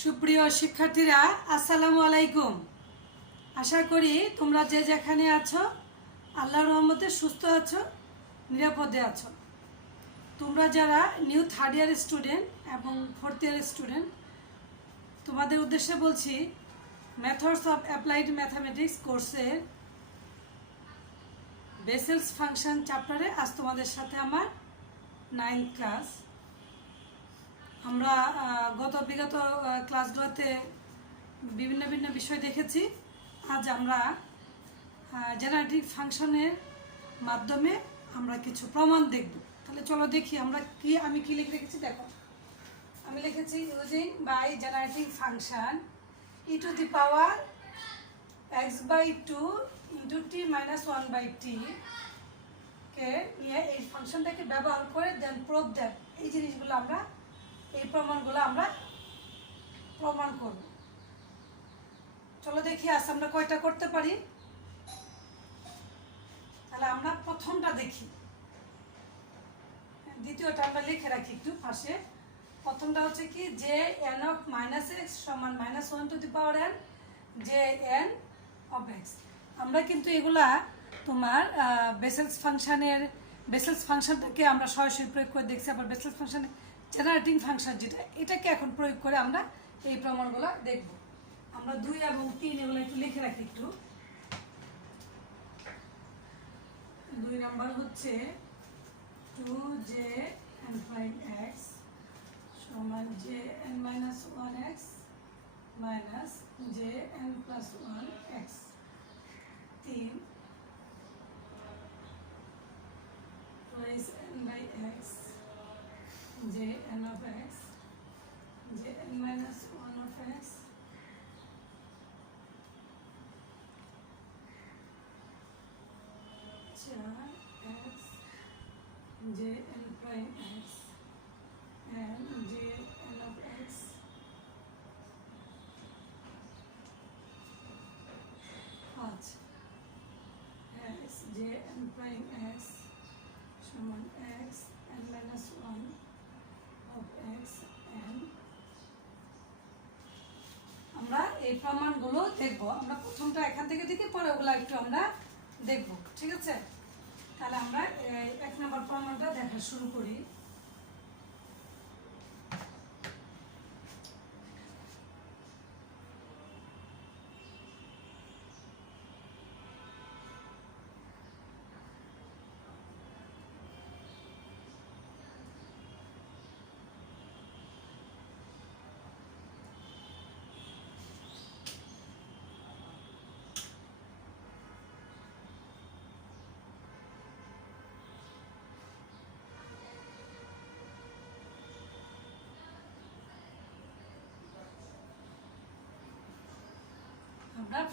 সুপ্রিয় শিক্ষার্থীরা, আসসালামু আলাইকুম। আশা করি তোমরা যে যেখানে আছো আল্লাহর রহমতে সুস্থ আছো, নিরাপদে আছো। তোমরা যারা নিউ থার্ড ইয়ার স্টুডেন্ট এবং ফোর্থ ইয়ার স্টুডেন্ট, তোমাদের উদ্দেশ্যে বলছি মেথডস অফ অ্যাপ্লাইড ম্যাথামেটিক্স কোর্সের বেসেলস ফাংশন চ্যাপ্টারে আজ তোমাদের সাথে আমার 9th ক্লাস। আমরা বিগত ক্লাসগুলোতে বিভিন্ন ভিন্ন বিষয় দেখেছি। আজ আমরা জেনারেটিক ফাংশনের মাধ্যমে আমরা কিছু প্রমাণ দেখব। তাহলে চলো দেখি আমি কি লিখে রেখেছি। দেখো, আমি লিখেছি using by generating function e to the power x/2 into t - 1/t কে নিয়ে এই ফাংশনটাকে ব্যবহার করে দেন প্রুভ দ্যাট, এই জিনিসগুলো আমরা এই প্রমাণগুলো আমরা প্রমাণ করব। চলো দেখি আজ আমরা কয়টা করতে পারি। তাহলে আমরা প্রথমটা দেখি, দ্বিতীয়টা আমরা লিখে রাখি একটু পাশে। প্রথমটা হচ্ছে কি, যে n অফ -x সমান -1 টু দি পাওয়ার n যে n অফ x। আমরা কিন্তু এগুলা তোমার বেসেলস ফাংশনটাকে আমরা সরাসরি প্রয়োগ করে দেখছি। আবার বেসেলস ফাংশনের জেনারেটিং ফাংশন যেটা, এটাকে এখন প্রয়োগ করে আমরা এই প্রমাণগুলো দেখব। আমরা 2 এবং 3 এগুলো একটু লিখে রাখি একটু। 2 নাম্বার হচ্ছে 2jn' সমান jn-1x minus jn+1x। 3 twice n/x jn of x jn-1 of x 4x jn prime x and jn of x 5 x jn prime x সমান x n-1 of x and আমরা এই প্রমাণগুলো দেখব। আমরা প্রথমটা এখান থেকে দেখি, পরে ওগুলো একটু আমরা দেখব, ঠিক আছে? তাহলে আমরা 1 নম্বর প্রমাণটা দেখা শুরু করি।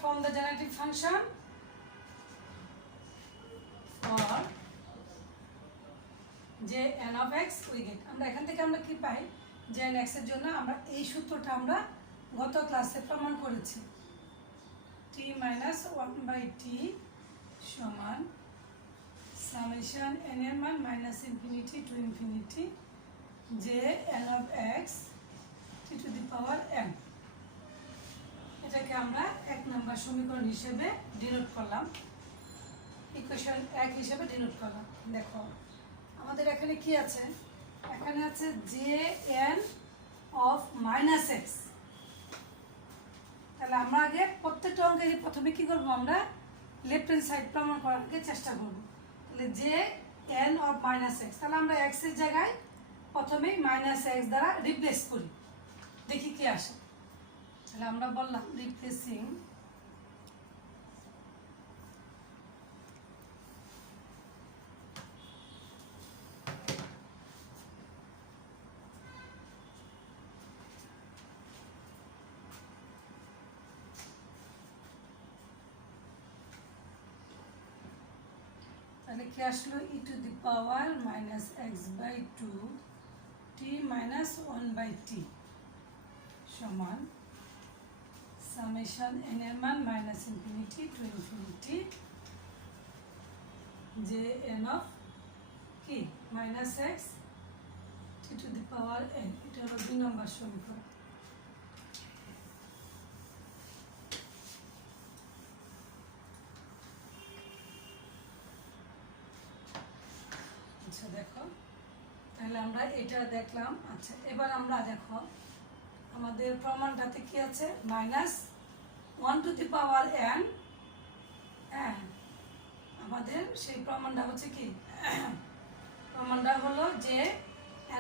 From the generative function for jn of x we get, আমরা এখান থেকে আমরা কি পাই, jn x এর জন্য আমরা এই সূত্রটা আমরা গত ক্লাসে প্রমাণ করেছি। t - 1/t সমান সামেশন n এর মান -infinity to infinity jn of x t to the power n। এটাকে আমরা 1 নম্বর সমীকরণ হিসেবে ডিনোট করলাম, ইকুয়েশন 1 হিসেবে ডিনোট করলাম। দেখো আমাদের এখানে কি আছে, এখানে আছে jn of -x। তাহলে আমরা আগে প্রত্যেকটা অঙ্কেরই প্রথমে কি করব, আমরা লেফট হ্যান্ড সাইড প্রমাণ করার আগে চেষ্টা করব। তাহলে jn of -x, তাহলে আমরা x এর জায়গায় প্রথমেই -x দ্বারা রিপ্লেস করি, দেখি কি আসে। তাহলে আমরা বললাম রিপ্লেসিং তাহলে কি আসলো, e to the power -x/2 t - 1/t সমান সামেশন n এর মান -infinity to infinity jn of কি -x t to the power n। এটা হলো 2 নম্বর সমীকরণ। দেখো, তাহলে আমরা এটা দেখলাম। আচ্ছা, এবার আমরা দেখো আমাদের প্রমাণটাতে কি আছে, -1 হ্যাঁ, আমাদের সেই প্রমাণটা হচ্ছে কি, প্রমাণটা হলো যে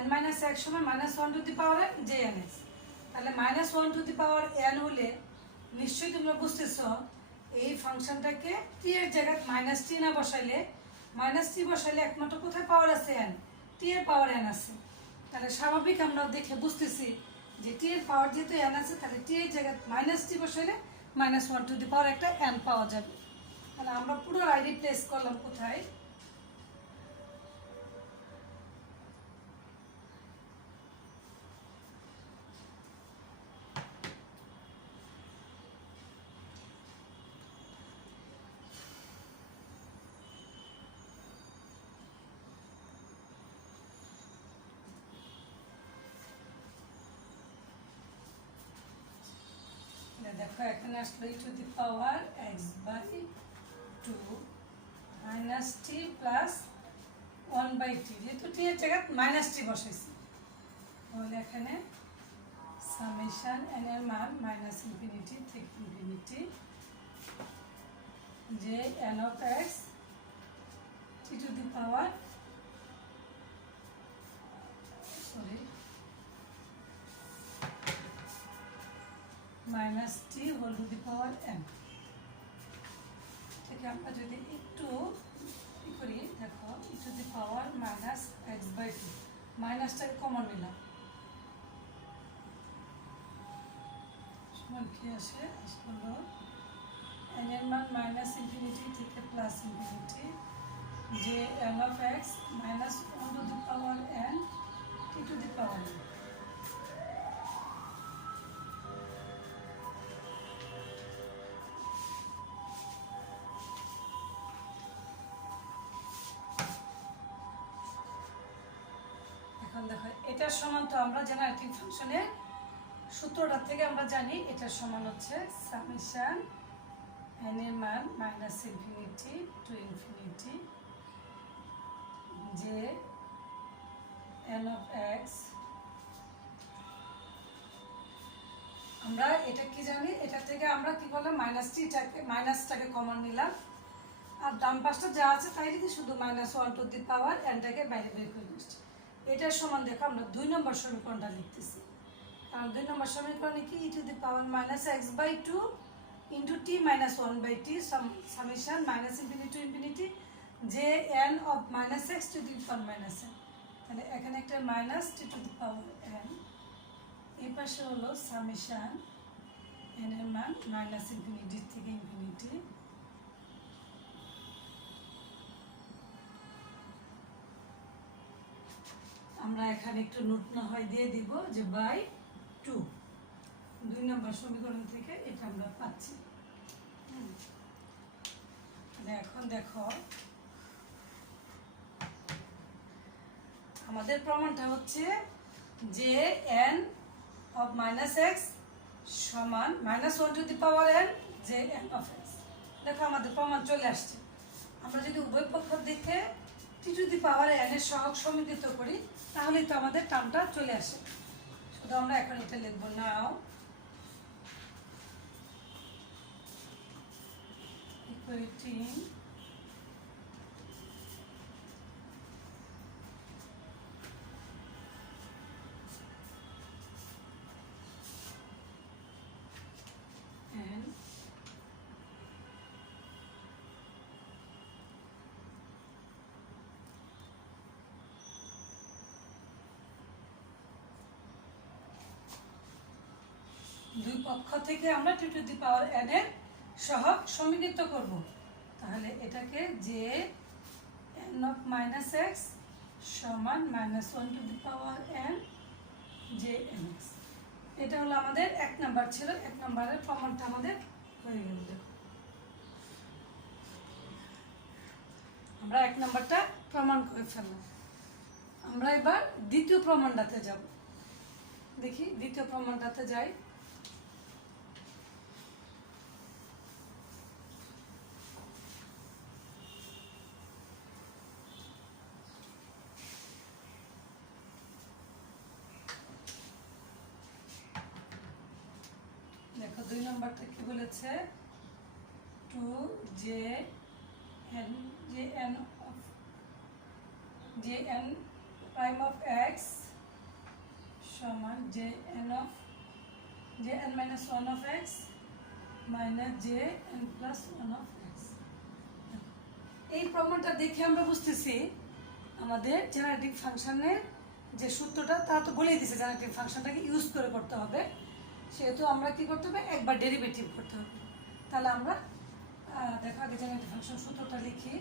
n-1 সময় -1 jns। তাহলে -1 হলে নিশ্চয়ই তোমরা বুঝতেছো এই ফাংশনটাকে টি এর জায়গায় -t না বসাইলে, -t বসাইলে একমাত্র কোথায় পাওয়ার আছে, n, t এর পাওয়ার n আছে। তাহলে স্বাভাবিক আমরা দেখে বুঝতেছি যে t এর পাওয়ার যেহেতু n আছে, তাহলে t এর জায়গায় -t বসাইলে -1 একটা n পাওয়া যাবে। তাহলে আমরা পুরো রিপ্লেস করলাম কোথায়, দেখো এখানে আসলো e to the power x/2 - t plus 1/t, যেহেতু t এর জায়গায় -t বসাইছি, তাহলে এখানে সামেশন n এর মান -∞ থেকে ∞ যে n of x t to the power -t whole to the power n থেকে আমরা যদি একটু কি করি, দেখো e to the power -x/2, মাইনাসটাকে কমন নিলাম, সমান কি আসে, আসলো n এর মান -∞ থেকে +∞, যে n of x -1 two the power n t to the power n। এখন দেখো এটার সমান, তো আমরা জেনারেটিং ফাংশনের সূত্রটা থেকে আমরা জানি এটার সমান হচ্ছে সামেশন n এর মান -∞ টু ∞, যে n অফ x, আমরা এটা কি জানি, এটা থেকে আমরা কি বললাম, মাইনাসটাকে কমন নিলাম, আর ডান পাশটা যা আছে তাই যদি শুধু -1 টু দি পাওয়ার nটাকে বাইরে বের করে আসছে। এটার সমান দেখো আমরা 2 নম্বর সমীকরণটা লিখতেছি, কারণ 2 নম্বর সমীকরণে কি e to the power -x/2 into t - 1/t summation -∞ to ∞, যে n of -x to the power -n। তাহলে এখানে একটা -t to the power n, এই পাশে হলো সামেশন n এর মান -∞ থেকে ∞, আমরা এখানে একটু নোট না হয় দিয়ে দিব যে বাই 2, 2 নম্বর সমীকরণ থেকে এটা আমরা পাচ্ছি। এখন দেখো আমাদের প্রমাণটা হচ্ছে যে n অফ -x সমান -1 টু দি পাওয়ার n, যে n অফ x। দেখো আমাদের প্রমাণ চলে আসছে। আমরা যদি উভয় পক্ষ দিকে t to the power n এর সহগ সমীকৃত করি, তাহলেই তো আমাদের টার্মটা চলে আসে। শুধু আমরা এখন এটা লিখবো, নাও ইকুয়েটিং n দুই পক্ষ থেকে আমরা t to the power n এর সহগ সমীকৃত করব। তাহলে এটাকে যে n অফ -x সমান -1 টু দি পাওয়ার n, যে nx। এটা হলো আমাদের 1 নাম্বার ছিল, 1 নাম্বারের প্রমাণটা আমাদের হয়ে গেল। দেখো আমরা 1 নাম্বারটা প্রমাণ করে ফেললাম। আমরা এবার দ্বিতীয় প্রমাণটাতে যাব। দেখি দ্বিতীয় প্রমাণটাতে যাই। দেখো 2 নম্বরটা কি বলেছে, two j n prime of x সমান j n minus one of x minus j n plus one of x. এই প্রমাণটা দেখে আমরা বুঝতেছি আমাদের জেনারেটিভ ফাংশনের যে সূত্রটা তা তো বলেই দিছে, জেনারেটিভ ফাংশনটাকে ইউজ করে করতে হবে, সেহেতু আমরা কি করতে হবে, একবার ডেরিভেটিভ করতে হবে। তাহলে আমরা দেখো আগে জেনারেটিভ ফাংশন সূত্রটা লিখি।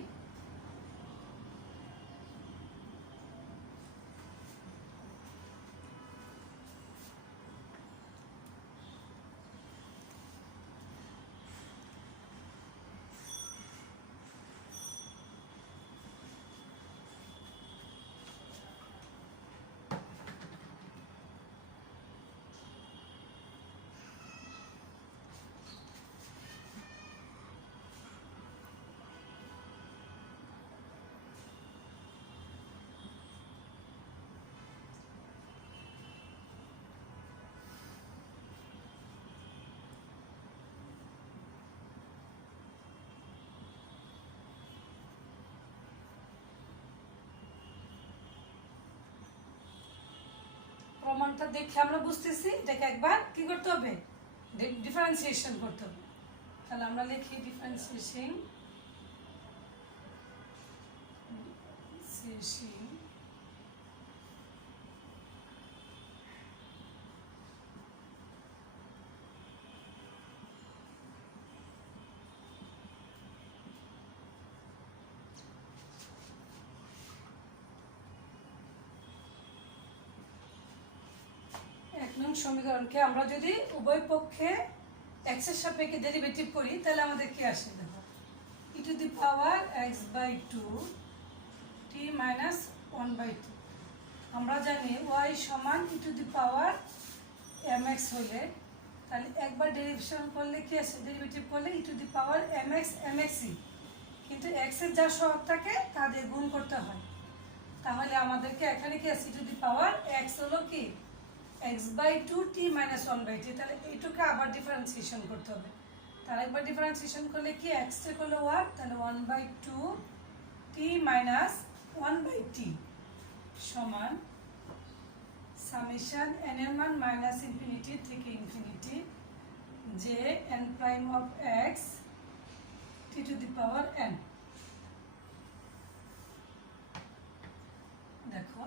প্রমাণটা দেখে আমরা বুঝতেছি এটাকে একবার কি করতে হবে, ডিফারেন্সিয়েশন করতে হবে। তাহলে আমরা লিখি ডিফারেন্সিয়েশন সমীকরণকে আমরা যদি উভয় পক্ষে x এর সাপেক্ষে ডেরিভেটিভ করি তাহলে আমাদের কি আসে, দেখো e to the power x by 2 t minus 1/2। আমরা জানি y সমান e to the power mx হলে তাহলে একবার ডেরিভেশন করলে কি আসে, ডেরিভেটিভ করলে e to the power mx mxই, কিন্তু x এর যা সহগ থাকে তাদের গুণ করতে হয়। তাহলে আমাদেরকে এখানে কি আছে, e to the power x হলো কি x বাই 2 t মাইনাস 1/2। তাহলে এইটুকু আবার ডিফারেন্সিয়েশন করতে হবে। তাহলে একবার ডিফারেন্সিয়েশন করলে কি x এ করলে 1, তাহলে 1/2 t মাইনাস 1/t সমান সামেশন n এর মান মাইনাস ইনফিনিটি থেকে infinity J n prime of x t to the power n। দেখো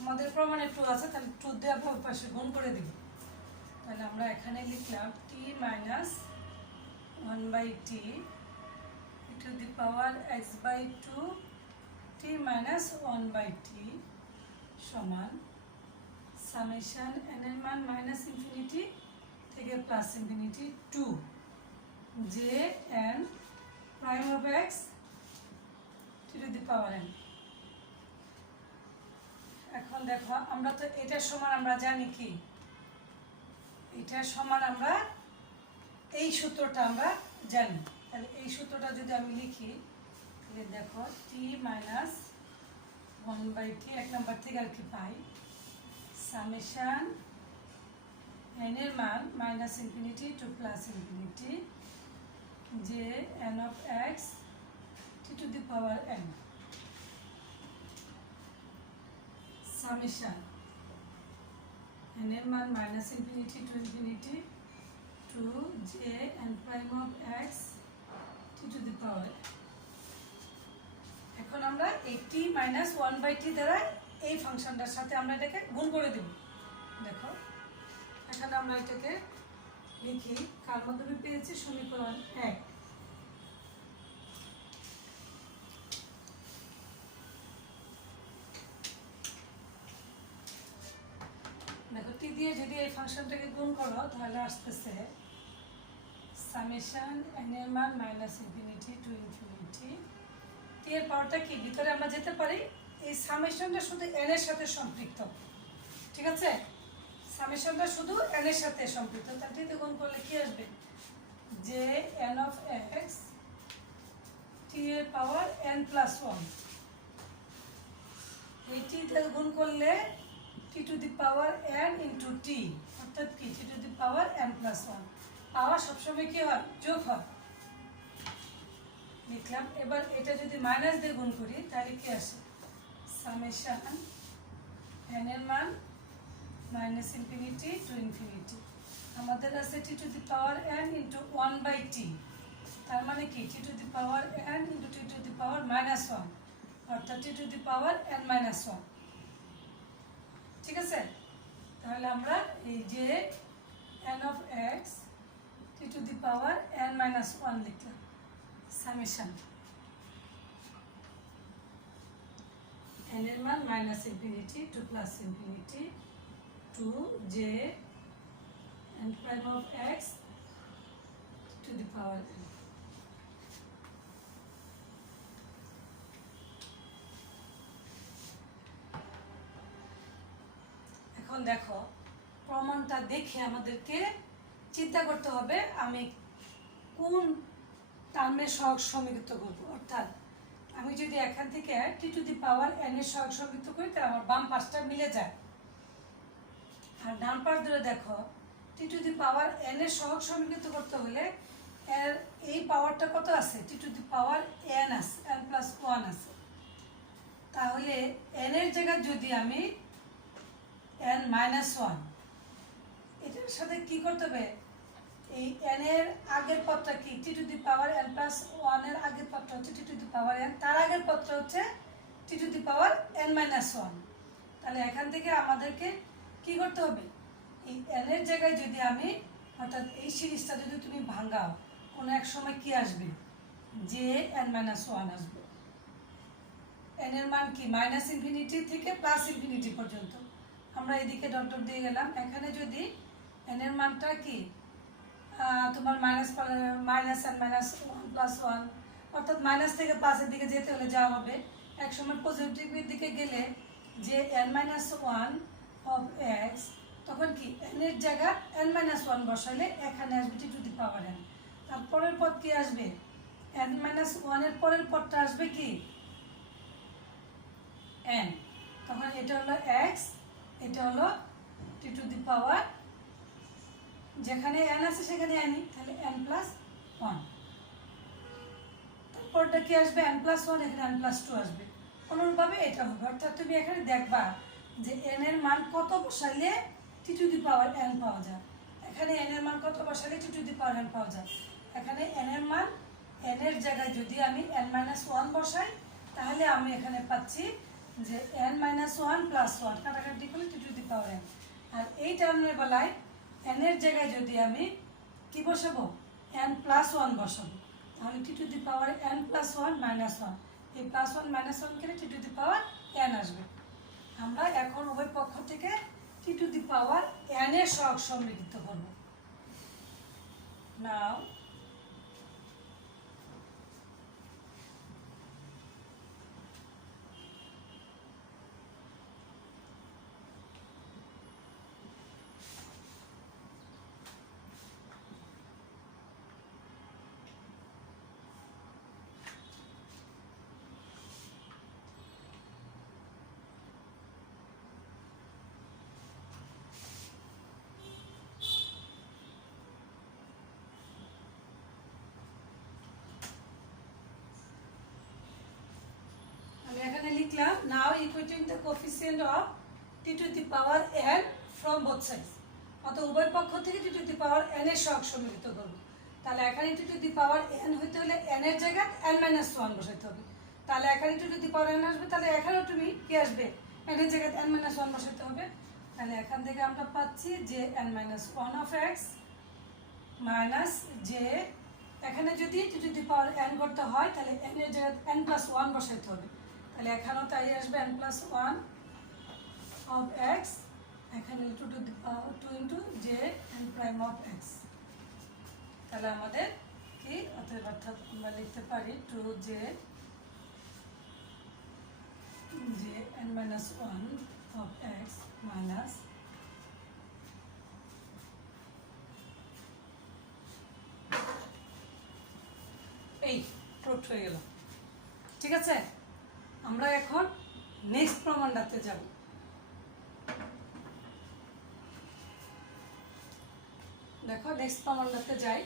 আমাদের প্রমাণে 2 আছে, তাহলে 2 দিয়ে আমরা ওই পাশে গুণ করে দিব। তাহলে আমরা এখানে লিখলাম t minus 1/t to the power x by 2 t minus 1/t সমান সামেশন n এর মান মাইনাস ইনফিনিটি থেকে plus infinity 2 J n prime of x t to the power n। এখন দেখো আমরা তো এটার সমান আমরা জানি কি, এটার সমান আমরা এই সূত্রটা আমরা জানি। তাহলে এই সূত্রটা যদি আমি লিখি তাহলে দেখো t মাইনাস 1/t এক নাম্বার থেকে আর কি পাই সামেশন n এর মান minus infinity to plus infinity যে n of x t to the power n summation n এর মান minus infinity to infinity to j n prime of x t to the power. এখন আমরা এই t minus 1/t দ্বারা এই ফাংশনটার সাথে আমরা এটাকে গুণ করে দেব। দেখো এখানে আমরা এটাকে লিখি, কার মাধ্যমে পেয়েছি, সমীকরণ 1। দেখো টি দিয়ে যদি এই ফাংশনটাকে গুণ করো তাহলে আসতেছে সামেশন n এর মান মাইনাস ইনফিনিটি টু ইনফিনিটি। টি এর পাওয়ারটা কি, ভিতরে আমরা যেতে পারি, এই সামেশনটা শুধু n এর সাথে সম্পৃক্ত, ঠিক আছে, সামেশনটা শুধু n এর সাথে সম্পৃক্ত। তাহলে টি দিয়ে গুণ করলে কি আসবে, যে n অফ x টি এর পাওয়ার n প্লাস 1। এই টি দিয়ে গুণ করলে t to the power n into t, অর্থাৎ কি t to the power n plus one. Power সবসময় কি হয়, যোগ হয়, লিখলাম। এবার এটা যদি মাইনাস দিয়ে গুণ করি তাহলে কি আসে, সামেশন n এর মান মাইনাস ইনফিনিটি টু ইনফিনিটি। আমাদের আছে t to the power n into one by t, তার মানে কি t to the power n into t to the power minus one, অর্থাৎ t to the power n minus one. ঠিক আছে, তাহলে আমরা এই যে n of x t to the power n minus one লিখলাম, সামেশন n এর মান minus infinity to plus infinity to j n prime of x to the power n। এখন দেখো প্রমাণটা দেখে আমাদেরকে চিন্তা করতে হবে আমি কোন টার্মের সহগ সমীকৃত করবো। অর্থাৎ আমি যদি এখান থেকে টি টু দি পাওয়ার n এর সহগ সমীকৃত করি তাহলে আমার বাম পাশটা মিলে যায়, আর ডান পাশ ধরে দেখো টি টু দি পাওয়ার n এর সহগ সমীকৃত করতে হলে এর এই পাওয়ারটা কত আছে, t to the power n আছে, n প্লাস ওয়ান আছে। তাহলে n এর জায়গায় যদি আমি n মাইনাস ওয়ান, এটার সাথে কি করতে হবে, এই n এর আগের পদটা কি t to the power n plus one এর আগের পদটা হচ্ছে t to the power n, তার আগের পদটা হচ্ছে t to the power n minus one. তাহলে এখান থেকে আমাদেরকে কি করতে হবে, এই n এর জায়গায় যদি আমি, অর্থাৎ এই সিরিজটা যদি তুমি ভাঙাও কোনো এক সময় কি আসবে, যে n মাইনাস ওয়ান আসবে। n এর মান কি মাইনাস ইনফিনিটি থেকে প্লাস ইনফিনিটি পর্যন্ত, আমরা এদিকে ডট ডট দিয়ে গেলাম। এখানে যদি n এর মানটা কি তোমার minus n minus one plus one, অর্থাৎ মাইনাস থেকে প্লাসের দিকে যেতে হলে যা হবে, এক সময় পজিটিভের দিকে গেলে যে n minus one of x, তখন কি n এর জায়গা n মাইনাস ওয়ান বসাইলে এখানে আসবে টি টু দি পাওয়ার n। তারপরের পদ কি আসবে, n মাইনাস ওয়ানের পরের পদটা আসবে কি n, তখন এটা হলো x, এটা হলো টি টু দি পাওয়ার, যেখানে n আছে সেখানে n, তাহলে n প্লাস ওয়ান। তারপরটা কি আসবে, n প্লাস ওয়ান, এখানে n প্লাস টু আসবে। অনুরূপভাবে এটা হবে, অর্থাৎ তুমি এখানে দেখবা যে n এর মান কত বসাইলে টি টু দি পাওয়ার n পাওয়া যায়। এখানে n এর মান কত বসাইলে টি টু দি পাওয়ার n পাওয়া যায়। এখানে n এর মান, n এর জায়গায় যদি আমি n মাইনাস ওয়ান বসাই তাহলে আমি এখানে পাচ্ছি যে n minus one plus one, কাটাকাটি করলে টি টু দি পাওয়ার n। আর এই টার্মের বেলায় n এর জায়গায় যদি আমি কি বসাবো, n প্লাস ওয়ান বসাবো, তাহলে t to the power n plus one minus one, এই প্লাস ওয়ান মাইনাস ওয়ান করে t to the power n আসবে। আমরা এখন উভয় পক্ষ থেকে টি টু দি পাওয়ার n এর সহগ সমৃদ্ধ করব। নাও এখানে লিখলাম, now equating the coefficient of t to the power n from both sides, অত উভয় পক্ষ থেকে টি টু দি পাওয়ার n এর সহগ সমৃদ্ধ করব। তাহলে এখানে টি টু দি পাওয়ার n হইতে হলে n এর জায়গায় n মাইনাস ওয়ান বসাইতে হবে। তাহলে এখানে টি টু দি পাওয়ার n আসবে, তাহলে এখানেও তুমি কি আসবে, n এর জায়গায় n মাইনাস ওয়ান বসাইতে হবে। তাহলে এখান থেকে আমরা পাচ্ছি যে n minus one of x minus যে, এখানে যদি t to the power n করতে হয় তাহলে n এর জায়গায় n প্লাস ওয়ান বসাইতে হবে। তাহলে এখানেও তাই আসবে n plus one of x, এখানে to to the power two into j n prime of x. তাহলে আমাদের কি অর্থাৎ আমরা লিখতে পারি two j n minus one of x minus এই প্রুফ হয়ে গেল। ঠিক আছে, আমরা এখন নেক্সট প্রমাণটাতে যাব। দেখো নেক্সট প্রমাণটাতে যাই।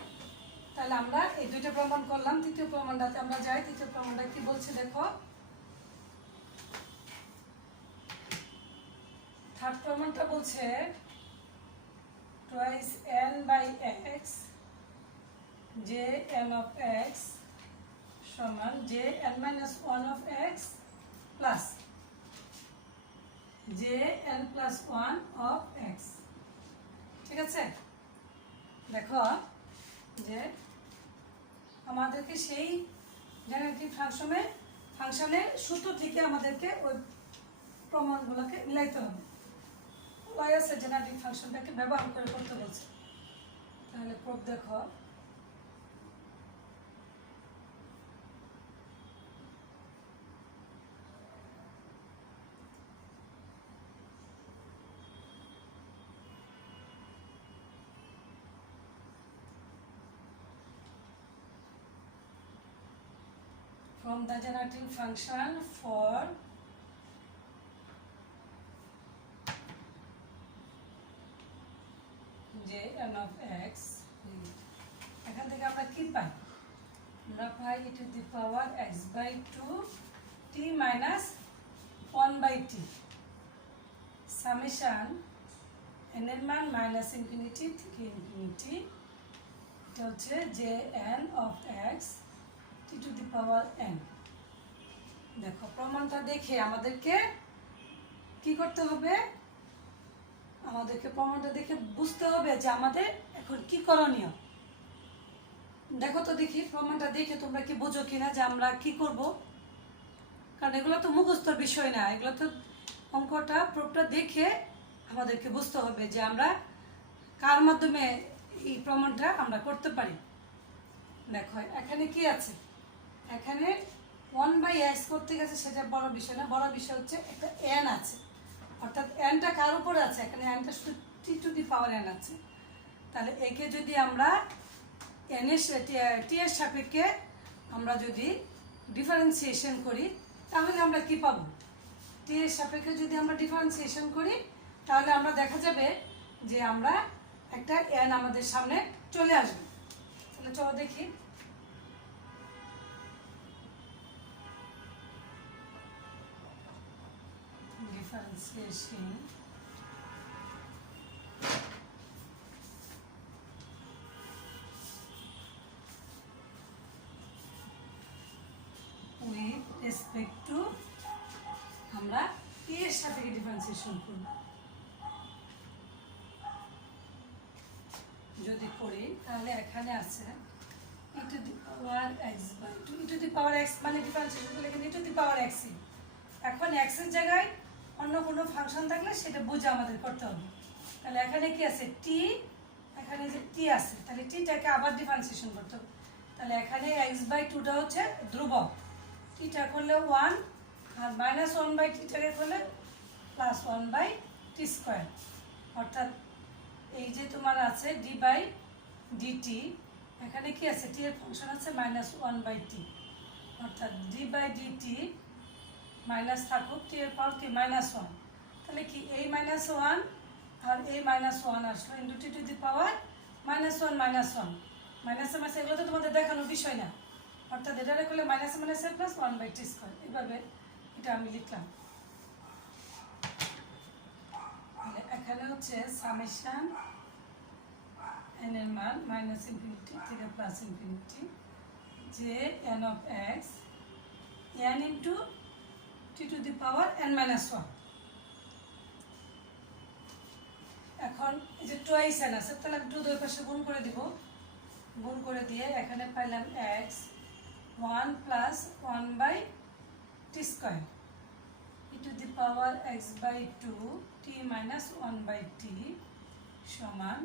তাহলে আমরা এই দুইটা প্রমাণ করলাম, তৃতীয় প্রমাণটাতে আমরা যাই। তৃতীয় প্রমাণটা কি বলছে দেখো, থার্ড প্রমাণটা বলছে টুয়াইস n বাই x যে n অফ x সমান যে n minus 1 of x plus যে n প্লাস 1 অফ x। ঠিক আছে, দেখো যে আমাদেরকে সেই জেনারেটিভ ফাংশনের সূত্র থেকে আমাদেরকে ওই প্রমাণগুলোকে মিলাইতে হবে। ওয়াইএস জেনারেটিভ ফাংশনটাকে ব্যবহার করে করতে বলছে। তাহলে প্রুফ দেখো, from the generating function for j n of x, এখান থেকে আমরা কি পাই? আমরা পাই e to the power x by 2 t minus 1 by t summation n এর মান মাইনাস ইনফিনিটি থেকে ইনফিনিটি, এটা হচ্ছে যে n of x t to the power n। দেখো প্রমাণটা দেখে আমাদেরকে কি করতে হবে? আমাদেরকে প্রমাণটা দেখে বুঝতে হবে যে আমাদের এখন কি করণীয়। দেখো তো দেখি প্রমাণটা দেখে তোমরা কি বোঝো কিনা যে আমরা কি করব, কারণ এগুলো তো মুখস্থর বিষয় না, এগুলো তো অঙ্কটা প্রুফটা দেখে আমাদেরকে বুঝতে হবে যে আমরা কার মাধ্যমে এই প্রমাণটা আমরা করতে পারি। দেখো এখানে কি আছে, এখানে 1/x করতে গেছে, সেটা বড় বিষয় না, বড় বিষয় হচ্ছে একটা n আছে, অর্থাৎ nটা কার উপরে আছে, এখানে nটা শুধু t to the power n আছে। তাহলে একে যদি আমরা n এর t এর সাপেক্ষে আমরা যদি ডিফারেন্সিয়েশন করি, তাহলে আমরা কি পাবো? t এর সাপেক্ষে যদি আমরা ডিফারেন্সিয়েশন করি, তাহলে আমরা দেখা যাবে যে আমরা একটা n আমাদের সামনে চলে আসবে। তাহলে চলো দেখি। Differentiation with respect to আমরা t এর সাথে ডিফারেন্সিয়েশন করব। যদি করি তাহলে এখানে আছে e to the power x by 2, e to the power x মানে ডিফারেন্সিয়েশন করলে এখানে e to the power x। এখন x এর জায়গায় অন্য কোনো ফাংশন থাকলে সেটা বুঝে আমাদের করতে হবে। তাহলে এখানে কি আছে t, এখানে যে t আছে, তাহলে tটাকে আবার ডিফারেন্সিয়েশন করতে হবে। তাহলে এখানে x বাই 2টা হচ্ছে ধ্রুবক, tটা করলে 1 আর মাইনাস 1 বাই tটাকে করলে প্লাস 1 বাই t স্কোয়ার, অর্থাৎ এই যে তোমার আছে d বাই dt, এখানে কি আছে t এর ফাংশন আছে মাইনাস 1 বাই t, অর্থাৎ d বাই dt মাইনাস থাকুক t এর পাওয়ার কি মাইনাস 1, তাহলে কি এই মাইনাস 1 আর এই মাইনাস 1 আসলো into t to the power minus 1 minus 1 minus minus, এগুলো তো তোমাদের দেখানোর বিষয় না, অর্থাৎ এটা করলে minus minus plus 1 by t square. এভাবে এটা আমি লিখলাম। তাহলে এখানে হচ্ছে সামেশন n এর মান মাইনাস ইনফিনিটি থেকে প্লাস ইনফিনিটি যে n of x n into t to the power n minus 1। এখন এই যে টুয়াইস n আছে, তাহলে আমি 2 দুই পাশে গুণ করে দিব, গুণ করে দিয়ে এখানে পাইলাম x 1 plus 1 by t square e to the power x by 2 t minus 1 by t সমান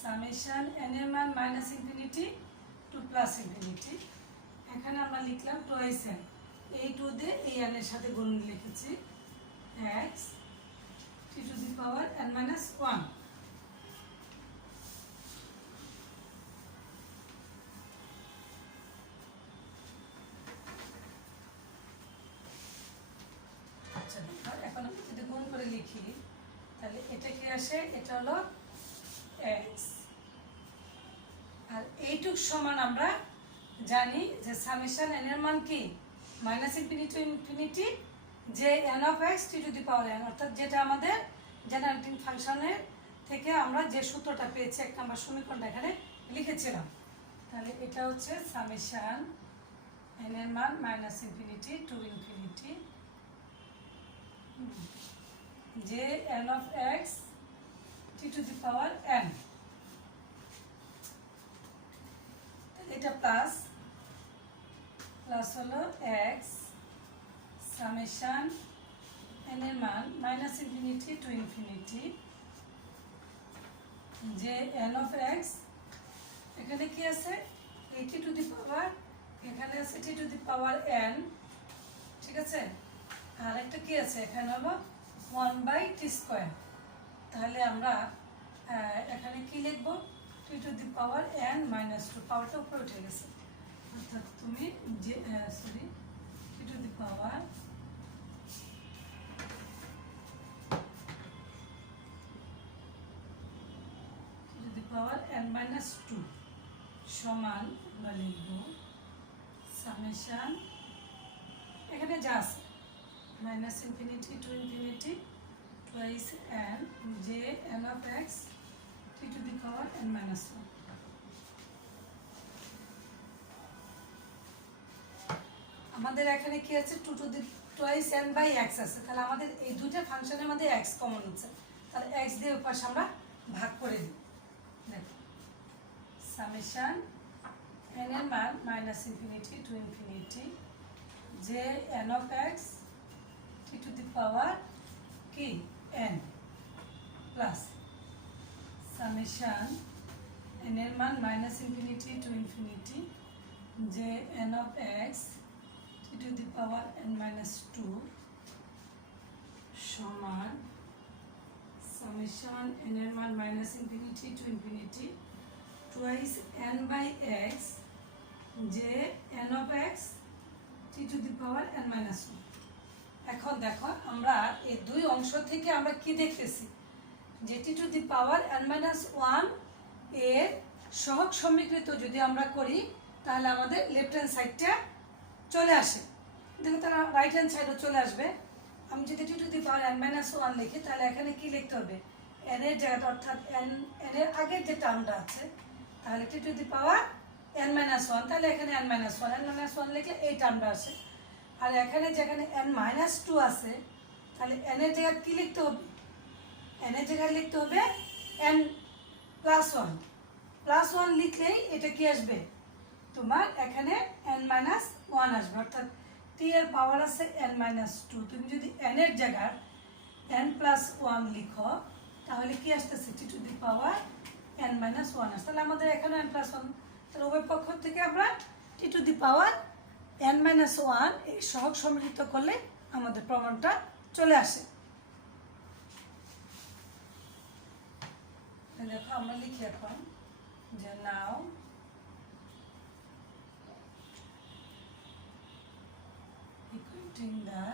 সামেশন n এর মান minus infinity to plus infinity. এখানে আমরা লিখলাম টুয়াইস n, এই 2 দিয়ে এই n এর সাথে গুণ লিখেছি x t to the power n minus 1। আচ্ছা এখন আমি যদি গুণ করে লিখি তাহলে এটা কি আসে, এটা হলো x এইটুক সমান আমরা জানি যে সামেশন n এর মান কি মাইনাস ইনফিনিটি টু ইনফিনিটি যে n of x t to the power n, অর্থাৎ যেটা আমাদের জেনারেটিং ফাংশনের থেকে আমরা যে সূত্রটা পেয়েছি 1 নম্বর সমীকরণটা এখানে লিখেছিলাম। তাহলে এটা হচ্ছে সামেশন n এর মান মাইনাস ইনফিনিটি টু ইনফিনিটি যে n of x t to the power n, এটা প্লাস হলো এক্স সামেশন n এর মান মাইনাস ইনফিনিটি টু ইনফিনিটি যে n অফ এক্স, এখানে কি আছে টি টু দি পাওয়ার, এখানে আছে t to the power n, ঠিক আছে, আর একটা কি আছে এখানে হলো 1/t²। তাহলে আমরা এখানে কি লিখবো t to the power n minus 2, পাওয়ারটা উপরে উঠে গেছে, অর্থাৎ তুমি যে sorry t to the power n minus 2 সমান আমরা লিখব সামেশন, এখানে যা আছে minus infinity to infinity twice n যে n of x t to the power n minus 1। আমাদের এখানে কি আছে 2 to the twice n by x আছে, তাহলে আমাদের এই দুইটা ফাংশনের মধ্যে x কমন হচ্ছে, তাহলে x দিয়ে ওই পাশে আমরা ভাগ করে দিই। দেখো সামেশন n এর মান মাইনাস ইনফিনিটি টু ইনফিনিটি যে n of x t to the power কি n প্লাস সামেশন n এর মান মাইনাস ইনফিনিটি টু ইনফিনিটি যে n of x t to the power n minus 2 সমান সামেশন n এর মান minus infinity to infinity twice n by x যে n of x t to the power n minus 1। এখন দেখো আমরা এই দুই অংশ থেকে আমরা কি দেখতেছি যে t to the power n minus 1 এর সহগ সমীকৃত যদি আমরা করি তাহলে আমাদের লেফট হ্যান্ড সাইডটা চলে আসে, দেখো তারা রাইট হ্যান্ড সাইডও চলে আসবে। আমি যদি t to the power n minus 1 লিখি তাহলে এখানে কি লিখতে হবে n এর জায়গাটা, অর্থাৎ n এর আগের যে টার্মটা আছে তাহলে t to the power n minus 1, তাহলে এখানে n মাইনাস 1 লিখলে এই টার্মটা আসে। আর এখানে যেখানে n মাইনাস 2 আছে তাহলে n এর জায়গায় কি লিখতে হবে, n এর জায়গায় লিখতে হবে n প্লাস 1 লিখলেই এটা কি আসবে তোমার এখানে n মাইনাস 1 আসবে, অর্থাৎ t এর পাওয়ার আছে n মাইনাস 2, তুমি যদি n এর জায়গায় n প্লাস 1 লিখো তাহলে কি আসতেছে t to the power n minus 1 আসছে, তাহলে আমাদের এখানে n প্লাস 1, তাহলে উভয় পক্ষ থেকে আমরা t to the power n minus 1 এই সহগ সমৃদ্ধ করলে আমাদের প্রমাণটা চলে আসে। দেখো আমরা লিখি এখন যে নাও equating the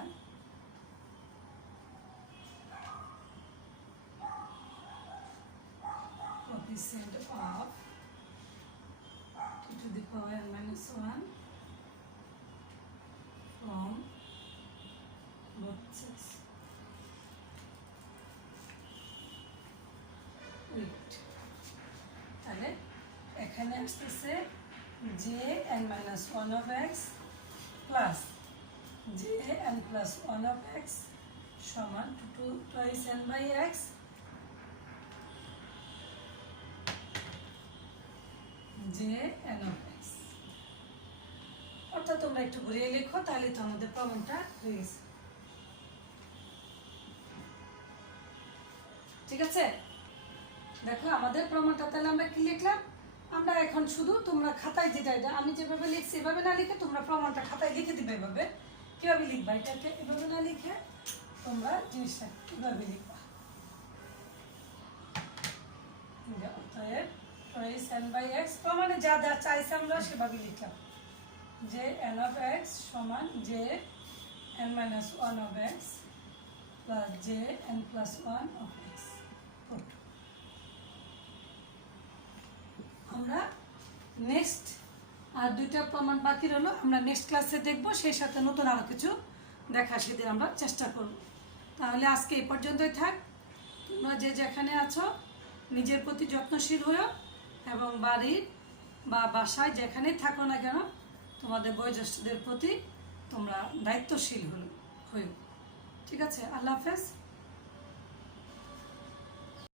coefficient of t to the power n minus 1 from both sides. তাহলে এখানে আসতেছে যে n minus 1 of x plus যে n plus 1 of x সমান 2 twice n by x যে n of x, অর্থাৎ তোমরা একটু ঘুরিয়ে লেখো তাহলে তো আমাদের প্রমাণটা হয়ে গেছে। ঠিক আছে, দেখো আমাদের প্রমাণটা তাহলে আমরা কি লিখলাম, আমরা এখন শুধু তোমরা খাতায় যেটা এটা আমি যেভাবে লিখছি এভাবে না লিখে তোমরা প্রমাণটা খাতায় লিখে দিবে, এভাবে কিভাবে লিখবা এটাকে এভাবে না লিখে তোমরা জিনিসটা কিভাবে লিখবা। অতএব টুয়াইস n বাই x প্রমাণে যা যা চাইছে আমরা সেভাবে লিখলাম যে n of x সমান যে n minus 1 of x plus যে n plus 1 of x। আমরা নেক্সট আর 2টা প্রমাণ বাকি রইলো, আমরা নেক্সট ক্লাসে দেখব, সেই সাথে নতুন আরও কিছু দেখা সেদিন আমরা চেষ্টা করব। তাহলে আজকে এই পর্যন্তই থাক। তোমরা যে যেখানে আছো নিজের প্রতি যত্নশীল হও এবং বাড়ির বা বাসায় যেখানেই থাকো না কেন তোমাদের বয়োজ্যেষ্ঠদের প্রতি তোমরা দায়িত্বশীল হও। ঠিক আছে, আল্লাহ হাফেজ।